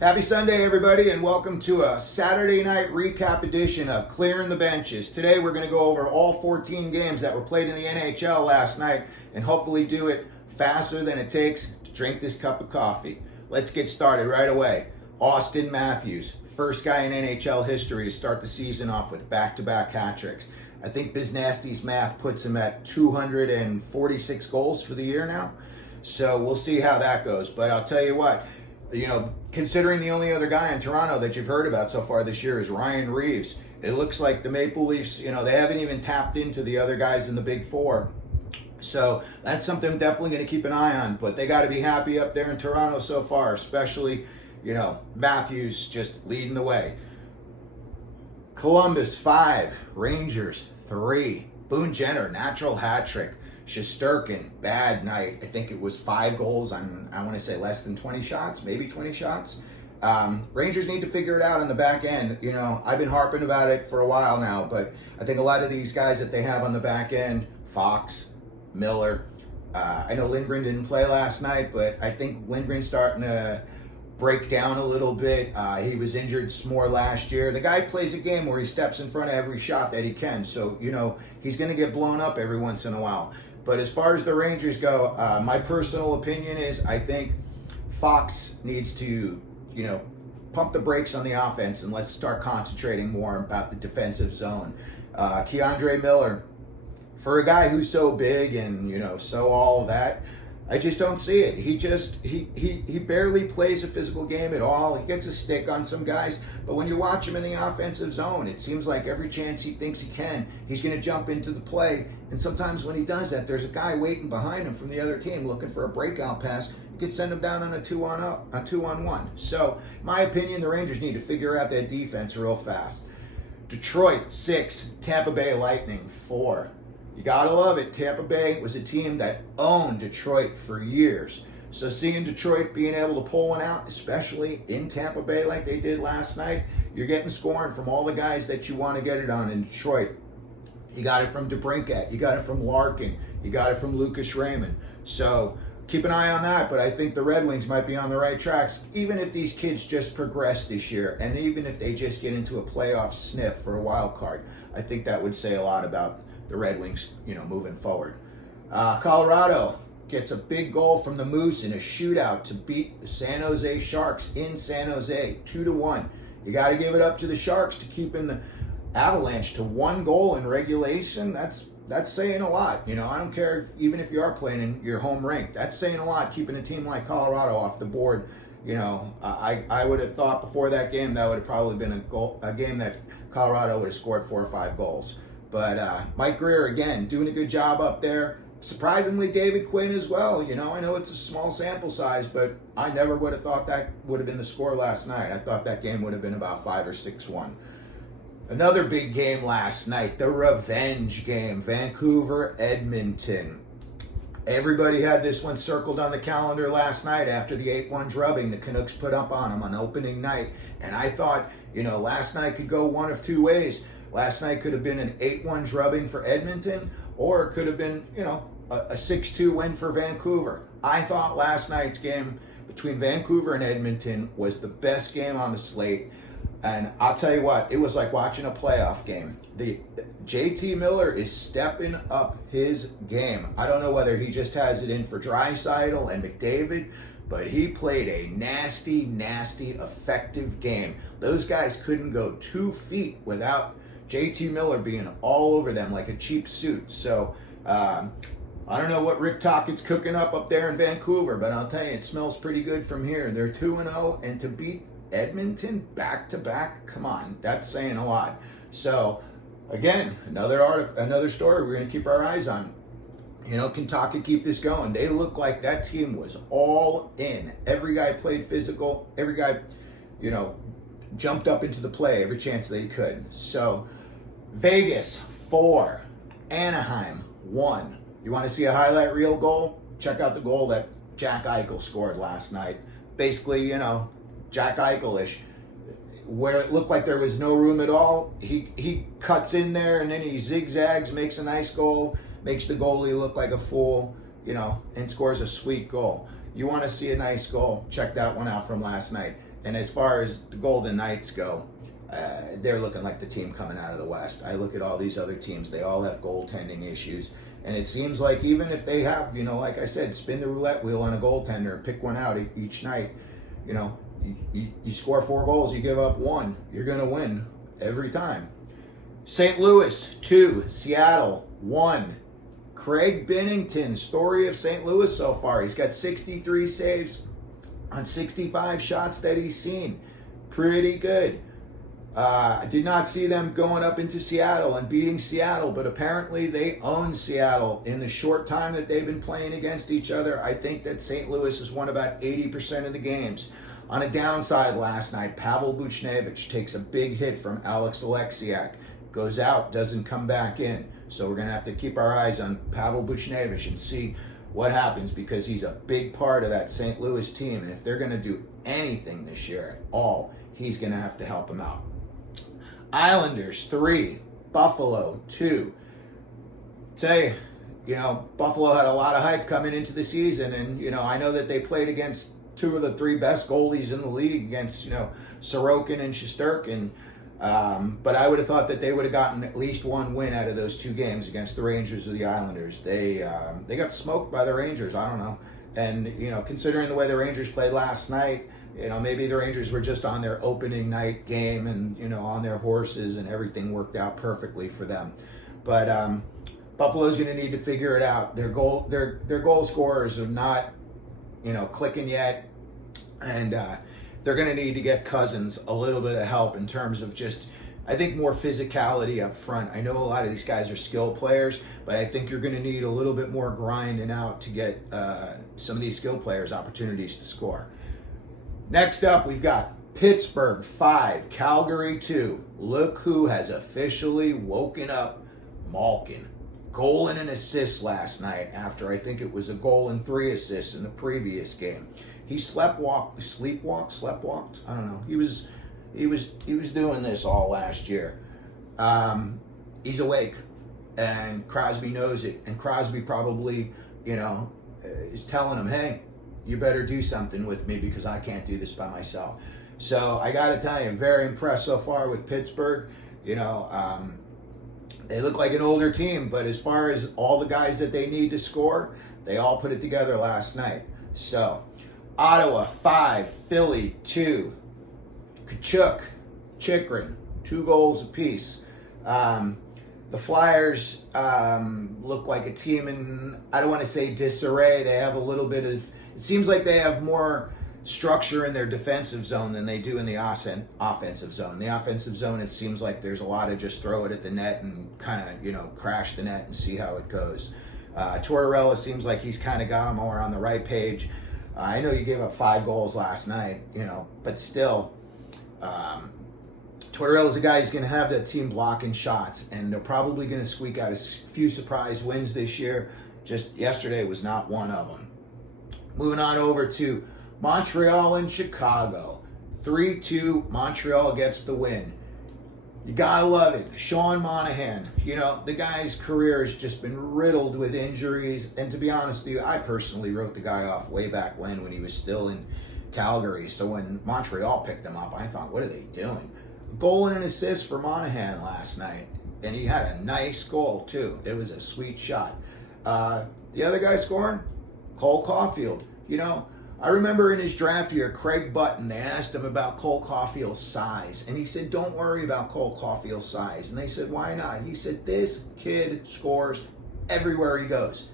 Happy Sunday, everybody, and welcome to a Saturday night recap edition of Clearing the Benches. Today, we're going to go over all 14 games that were played in the NHL last night and hopefully do it faster than it takes to drink this cup of coffee. Let's get started right away. Austin Matthews, first guy in NHL history to start the season off with back-to-back hat tricks. I think Biznasty's math puts him at 246 goals for the year now. So we'll see how that goes. But I'll tell you what, considering the only other guy in Toronto that you've heard about so far this year is Ryan Reeves, it looks like the Maple Leafs, they haven't even tapped into the other guys in the Big Four. So that's something I'm definitely going to keep an eye on. But they got to be happy up there in Toronto so far, especially, Matthews just leading the way. Columbus, 5. Rangers, 3. Boone Jenner, natural hat trick. Shesterkin, bad night. I think it was 5 goals on, I want to say, less than 20 shots, maybe 20 shots. Rangers need to figure it out on the back end. I've been harping about it for a while now, but I think a lot of these guys that they have on the back end, Fox, Miller, I know Lindgren didn't play last night, but I think Lindgren's starting to break down a little bit. He was injured more last year. The guy plays a game where he steps in front of every shot that he can, so, he's going to get blown up every once in a while. But as far as the Rangers go, my personal opinion is I think Fox needs to, pump the brakes on the offense and let's start concentrating more about the defensive zone. Keandre Miller, for a guy who's so big and, so all of that, I just don't see it. He barely plays a physical game at all. He gets a stick on some guys, but when you watch him in the offensive zone, it seems like every chance he thinks he can, he's going to jump into the play. And sometimes when he does that, there's a guy waiting behind him from the other team looking for a breakout pass. You could send him down on a 2-on-1. So, in my opinion, the Rangers need to figure out that defense real fast. Detroit, 6. Tampa Bay Lightning, 4. You gotta love it. Tampa Bay was a team that owned Detroit for years. So seeing Detroit being able to pull one out, especially in Tampa Bay like they did last night, you're getting scoring from all the guys that you want to get it on in Detroit. You got it from DeBrincat. You got it from Larkin. You got it from Lucas Raymond. So keep an eye on that, but I think the Red Wings might be on the right tracks, even if these kids just progress this year, and even if they just get into a playoff sniff for a wild card. I think that would say a lot about the Red Wings, moving forward. Colorado gets a big goal from the Moose in a shootout to beat the San Jose Sharks in San Jose, 2-1. You got to give it up to the Sharks to keeping the Avalanche to 1 goal in regulation. That's saying a lot. I don't care even if you are playing in your home rink. That's saying a lot, keeping a team like Colorado off the board. I would have thought before that game that would have probably been a game that Colorado would have scored 4 or 5 goals. But Mike Greer, again, doing a good job up there. Surprisingly, David Quinn as well. I know it's a small sample size, but I never would have thought that would have been the score last night. I thought that game would have been about 5 or 6-1. Another big game last night, the revenge game, Vancouver, Edmonton. Everybody had this one circled on the calendar last night after the 8-1 drubbing the Canucks put up on them on opening night. And I thought, last night could go one of 2 ways. Last night could have been an 8-1 drubbing for Edmonton, or it could have been, a 6-2 win for Vancouver. I thought last night's game between Vancouver and Edmonton was the best game on the slate. And I'll tell you what, it was like watching a playoff game. The JT Miller is stepping up his game. I don't know whether he just has it in for Draisaitl and McDavid, but he played a nasty, nasty, effective game. Those guys couldn't go 2 feet without JT Miller being all over them like a cheap suit. So I don't know what Rick Tocchet's cooking up there in Vancouver, but I'll tell you, it smells pretty good from here. They're 2-0, and to beat Edmonton back-to-back, come on, that's saying a lot. So again, another story we're going to keep our eyes on. Can Tocchet keep this going? They look like that team was all in. Every guy played physical. Every guy, jumped up into the play every chance they could. So Vegas, 4. Anaheim, 1. You want to see a highlight reel goal? Check out the goal that Jack Eichel scored last night. Basically, Jack Eichel-ish. Where it looked like there was no room at all, he cuts in there and then he zigzags, makes a nice goal, makes the goalie look like a fool, and scores a sweet goal. You want to see a nice goal, check that one out from last night. And as far as the Golden Knights go, they're looking like the team coming out of the West. I look at all these other teams; they all have goaltending issues, and it seems like even if they have, like I said, spin the roulette wheel on a goaltender and pick one out each night, you score 4 goals, you give up 1, you're going to win every time. St. Louis 2, Seattle 1. Craig Binnington, story of St. Louis so far. He's got 63 saves on 65 shots that he's seen. Pretty good. I did not see them going up into Seattle and beating Seattle, but apparently they own Seattle in the short time that they've been playing against each other. I think that St. Louis has won about 80% of the games. On a downside last night, Pavel Buchnevich takes a big hit from Alex Alexiak. Goes out, doesn't come back in. So we're going to have to keep our eyes on Pavel Buchnevich and see what happens, because he's a big part of that St. Louis team. And if they're going to do anything this year at all, he's going to have to help them out. Islanders 3, Buffalo 2. Say, Buffalo had a lot of hype coming into the season, and I know that they played against 2 of the 3 best goalies in the league, against Sorokin and Shesterkin. But I would have thought that they would have gotten at least 1 win out of those 2 games against the Rangers or the Islanders. They got smoked by the Rangers. I don't know, and considering the way the Rangers played last night. Maybe the Rangers were just on their opening night game and, on their horses, and everything worked out perfectly for them. But Buffalo's going to need to figure it out. Their goal scorers are not, clicking yet. And they're going to need to get Cousins a little bit of help in terms of just, I think, more physicality up front. I know a lot of these guys are skill players, but I think you're going to need a little bit more grinding out to get some of these skill players opportunities to score. Next up, we've got Pittsburgh 5, Calgary 2. Look who has officially woken up, Malkin. Goal and an assist last night after I think it was a goal and 3 assists in the previous game. He sleepwalked. I don't know. He was doing this all last year. He's awake, and Crosby knows it. And Crosby probably, is telling him, hey, you better do something with me because I can't do this by myself. So I got to tell you, I'm very impressed so far with Pittsburgh. They look like an older team, but as far as all the guys that they need to score, they all put it together last night. So Ottawa 5, Philly 2. Kachuk, Chikrin, 2 goals apiece. The Flyers look like a team in, I don't want to say disarray. They have a little bit of, it seems like they have more structure in their defensive zone than they do in the offensive zone. The offensive zone, it seems like there's a lot of just throw it at the net and kind of, crash the net and see how it goes. Tortorella seems like he's kind of got them more on the right page. I know you gave up 5 goals last night, but still, Tortorella's a guy who's going to have that team blocking shots, and they're probably going to squeak out a few surprise wins this year. Just yesterday was not one of them. Moving on over to Montreal and Chicago. 3-2, Montreal gets the win. You gotta love it. Sean Monahan, the guy's career has just been riddled with injuries. And to be honest with you, I personally wrote the guy off way back when he was still in Calgary. So when Montreal picked him up, I thought, what are they doing? A goal and an assist for Monahan last night. And he had a nice goal, too. It was a sweet shot. The other guy scoring? Cole Caulfield. I remember in his draft year, Craig Button, they asked him about Cole Caulfield's size. And he said, don't worry about Cole Caulfield's size. And they said, why not? He said, this kid scores everywhere he goes.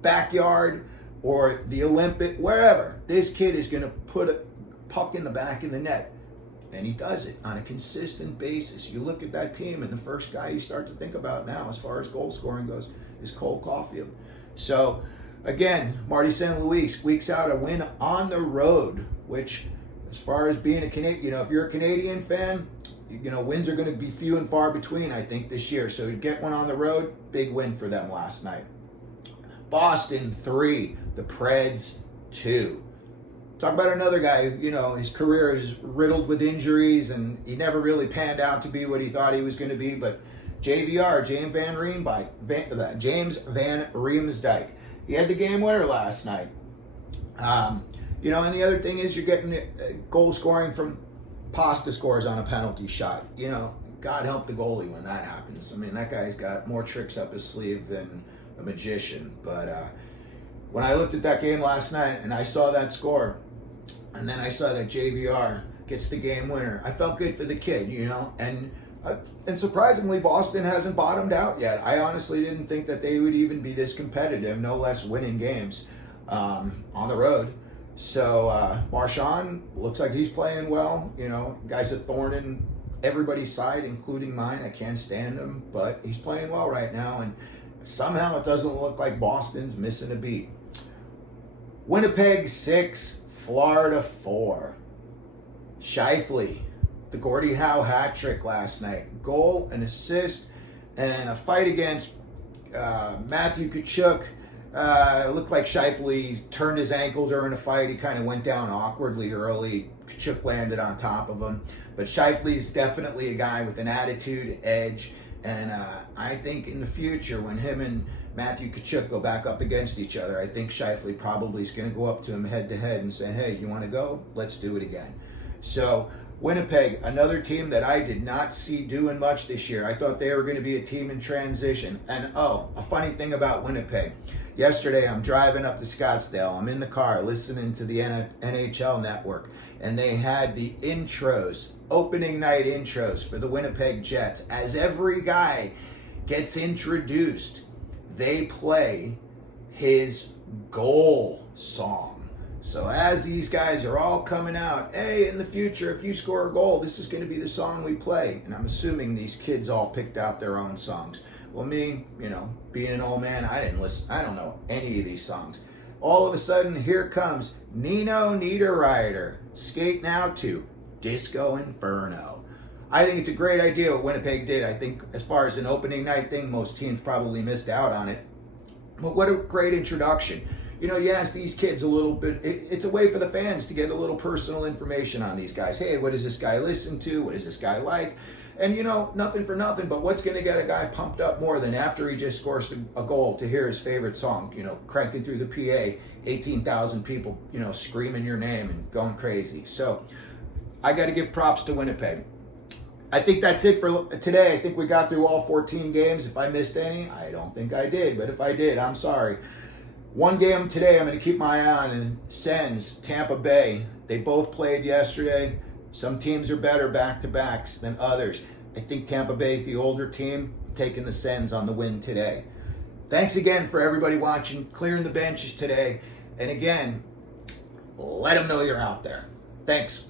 Backyard or the Olympic, wherever. This kid is going to put a puck in the back of the net. And he does it on a consistent basis. You look at that team, and the first guy you start to think about now as far as goal scoring goes is Cole Caulfield. So, again, Marty St. Louis squeaks out a win on the road, which, as far as being a Canadian, if you're a Canadian fan, wins are going to be few and far between, I think, this year. So to get one on the road, big win for them last night. Boston 3, the Preds 2. Talk about another guy who, his career is riddled with injuries, and he never really panned out to be what he thought he was going to be. But JVR, James Van Riemsdyk, he had the game winner last night. You know, and the other thing is you're getting goal scoring from Pasta scores on a penalty shot. You know, God help the goalie when that happens. I mean, that guy's got more tricks up his sleeve than a magician. But when I looked at that game last night and I saw that score, and then I saw that JVR gets the game winner, I felt good for the kid, you know. And surprisingly, Boston hasn't bottomed out yet. I honestly didn't think that they would even be this competitive, no less winning games on the road. So Marchand looks like he's playing well. You know, guy's a thorn in everybody's side, including mine. I can't stand him, but he's playing well right now. And somehow it doesn't look like Boston's missing a beat. Winnipeg 6, Florida 4. Shifley, the Gordie Howe hat trick last night. Goal, an assist, and a fight against Matthew Tkachuk. It looked like Shifley turned his ankle during the fight. He kind of went down awkwardly early. Tkachuk landed on top of him. But Shifley's definitely a guy with an attitude, edge, and I think in the future when him and Matthew Tkachuk go back up against each other, I think Shifley probably is going to go up to him head to head and say, hey, you want to go? Let's do it again. So Winnipeg, another team that I did not see doing much this year. I thought they were going to be a team in transition. And oh, a funny thing about Winnipeg. Yesterday, I'm driving up to Scottsdale. I'm in the car listening to the NHL Network, and they had the intros, opening night intros for the Winnipeg Jets. As every guy gets introduced, they play his goal song. So as these guys are all coming out, hey, in the future, if you score a goal, this is going to be the song we play. And I'm assuming these kids all picked out their own songs. Well, me, you know, being an old man, I didn't listen. I don't know any of these songs. All of a sudden, here comes Nino Niederreiter skating out to Disco Inferno. I think it's a great idea what Winnipeg did. I think as far as an opening night thing, most teams probably missed out on it. But what a great introduction. You know, you ask these kids a little bit, it's a way for the fans to get a little personal information on these guys. Hey, what does this guy listen to? What does this guy like? And, you know, nothing for nothing, but what's going to get a guy pumped up more than after he just scores a goal to hear his favorite song, you know, cranking through the PA, 18,000 people, you know, screaming your name and going crazy. So I got to give props to Winnipeg. I think that's it for today. I think we got through all 14 games. If I missed any, I don't think I did, but if I did, I'm sorry. One game today I'm going to keep my eye on, and Sens, Tampa Bay. They both played yesterday. Some teams are better back-to-backs than others. I think Tampa Bay is the older team, taking the Sens on the win today. Thanks again for everybody watching, clearing the benches today. And again, let them know you're out there. Thanks.